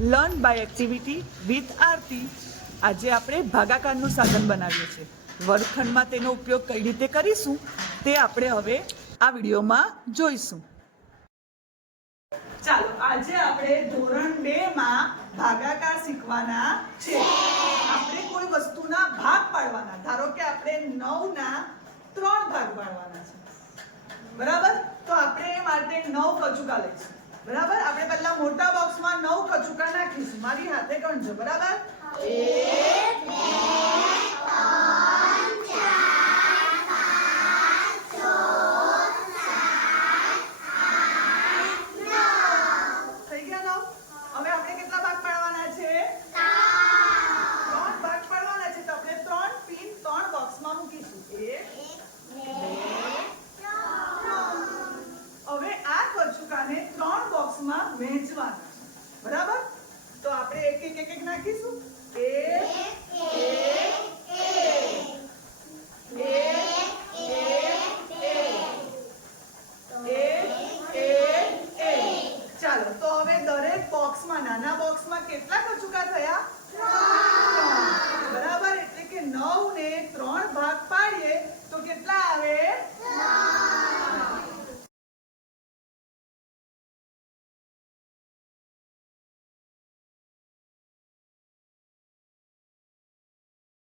Learn by activity with આરતી. આજે આપણે ભાગાકારનું સાધન બનાવીએ છીએ. વર્ગખંડમાં તેનો ઉપયોગ કઈ રીતે કરીશું તે આપણે હવે આ વિડીયોમાં જોઈશું. ચાલો આજે આપણે ધોરણ 2 માં ભાગાકાર શીખવાના છે. આપણે કોઈ વસ્તુના ભાગ પાડવાના. ધારો કે આપણે 9 ના 3 ભાગ પાડવાના છે. બરાબર? તો આપણે એ માટે 9 કચુકા લઈશું. બરાબર? આપણે પહેલા મોટા બોક્સમાં 9 કચુકા નાખીશું. મારી હાથે ગણજો. બરાબર? 1 2 વહેંચવાના. બરાબર? તો આપણે એક એક નાખીશું. 1